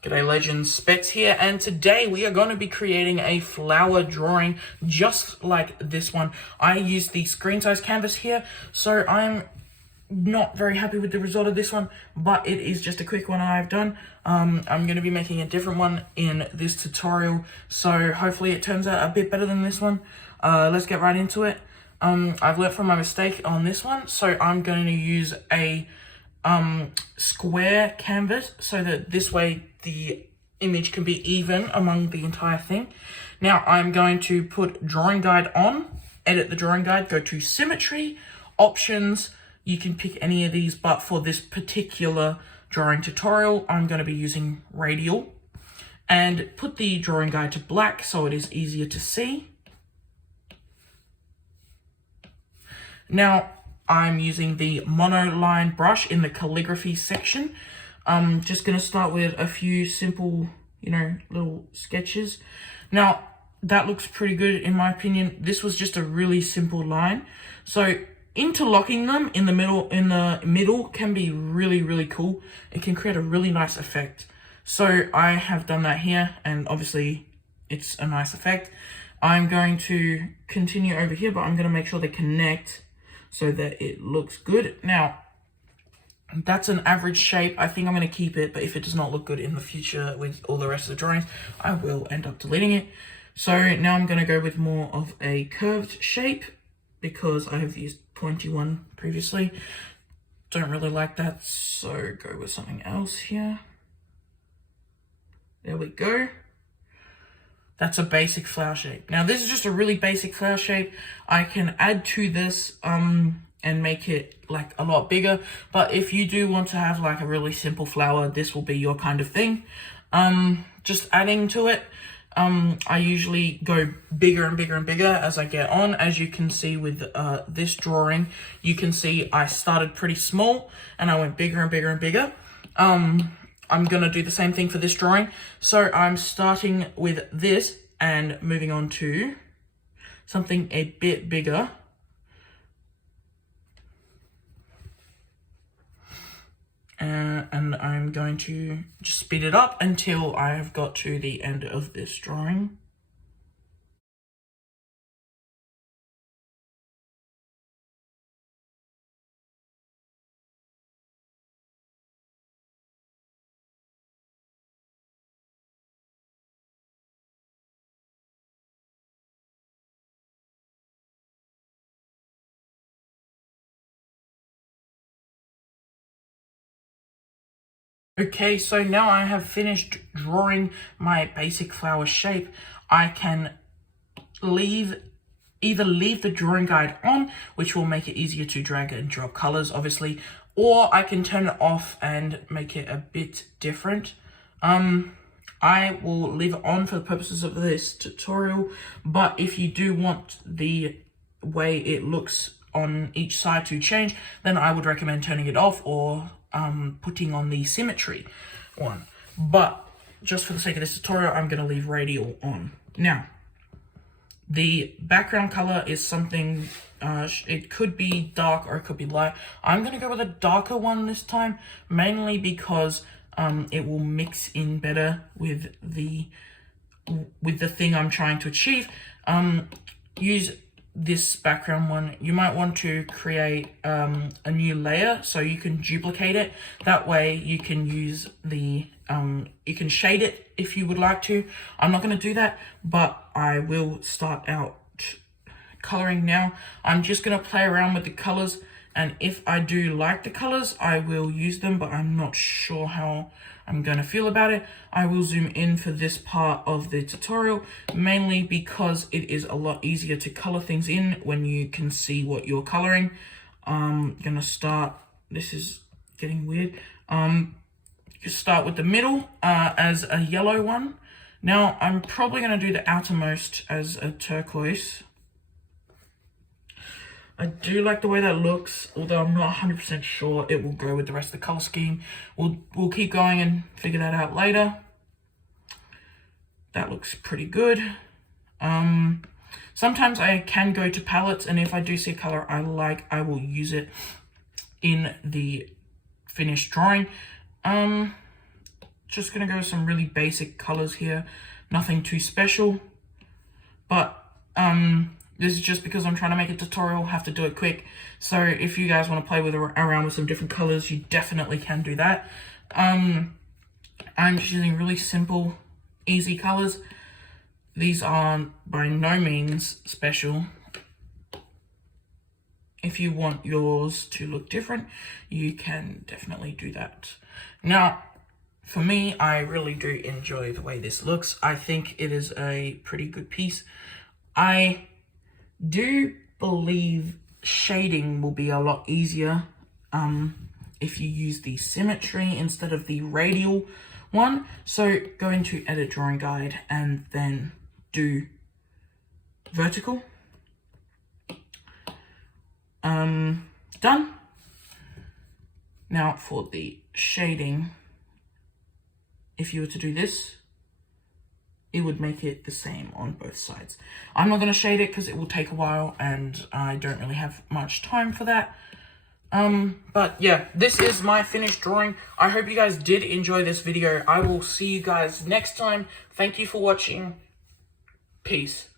G'day Legends, Specs here, and today we are going to be creating a flower drawing just like this one. I used the screen size canvas here, so I'm not very happy with the result of this one, but it is just a quick one I've done. I'm going to be making a different one in this tutorial, so hopefully it turns out a bit better than this one. Let's get right into it. I've learnt from my mistake on this one, so I'm going to use a square canvas so that this way the image can be even among the entire thing. Now I'm going to put drawing guide on, edit the drawing guide, go to symmetry, options. You can pick any of these, but for this particular drawing tutorial, I'm going to be using radial, and put the drawing guide to black so it is easier to see. Now I'm using the monoline brush in the calligraphy section. I'm just going to start with a few simple, little sketches. Now, that looks pretty good in my opinion. This was just a really simple line. So interlocking them in the middle can be really, really cool. It can create a really nice effect. So I have done that here, and obviously it's a nice effect. I'm going to continue over here, but I'm going to make sure they connect so that it looks good. Now, that's an average shape. I think I'm going to keep it, but if it does not look good in the future with all the rest of the drawings, I will end up deleting it. So now I'm going to go with more of a curved shape because I have used pointy one previously. Don't really like that, so go with something else here. There we go. That's a basic flower shape. Now this is just a really basic flower shape. I can add to this and make it like a lot bigger, but if you do want to have like a really simple flower, this will be your kind of thing. Just adding to it. I usually go bigger and bigger and bigger as I get on. As you can see with this drawing, you can see I started pretty small and I went bigger and bigger and bigger. I'm going to do the same thing for this drawing. So I'm starting with this and moving on to something a bit bigger. And I'm going to just speed it up until I have got to the end of this drawing. Okay, so now I have finished drawing my basic flower shape. I can either leave the drawing guide on, which will make it easier to drag and drop colors, obviously, or I can turn it off and make it a bit different. I will leave it on for the purposes of this tutorial, but if you do want the way it looks on each side to change, then I would recommend turning it off or putting on the symmetry one. But just for the sake of this tutorial, I'm going to leave radial on. Now, the background color is something, it could be dark or it could be light. I'm going to go with a darker one this time, mainly because it will mix in better with the thing I'm trying to achieve. Use this background one. You might want to create a new layer so you can duplicate it. That way you can use the you can shade it if you would like to. I'm not going to do that, but I will start out coloring now. I'm just going to play around with the colors, and if I do like the colors, I will use them, but I'm not sure how I'm going to feel about it. I will zoom in for this part of the tutorial, mainly because it is a lot easier to color things in when you can see what you're coloring. I'm going to start, this is getting weird. Just start with the middle as a yellow one. Now I'm probably going to do the outermost as a turquoise. I do like the way that looks, although I'm not 100% sure it will go with the rest of the color scheme. We'll keep going and figure that out later. That looks pretty good. Sometimes I can go to palettes, and if I do see a color I like, I will use it in the finished drawing. just gonna go with some really basic colors here, nothing too special. But this is just because I'm trying to make a tutorial, have to do it quick. So if you guys want to play around with some different colors, you definitely can do that. I'm just using really simple, easy colors. These are by no means special. If you want yours to look different, you can definitely do that. Now, for me, I really do enjoy the way this looks. I think it is a pretty good piece. I do believe shading will be a lot easier if you use the symmetry instead of the radial one. So go into edit drawing guide and then do vertical. Done. Now for the shading, if you were to do this, it would make it the same on both sides. I'm not going to shade it because it will take a while and I don't really have much time for that. But yeah, this is my finished drawing. I hope you guys did enjoy this video. I will see you guys next time. Thank you for watching. Peace.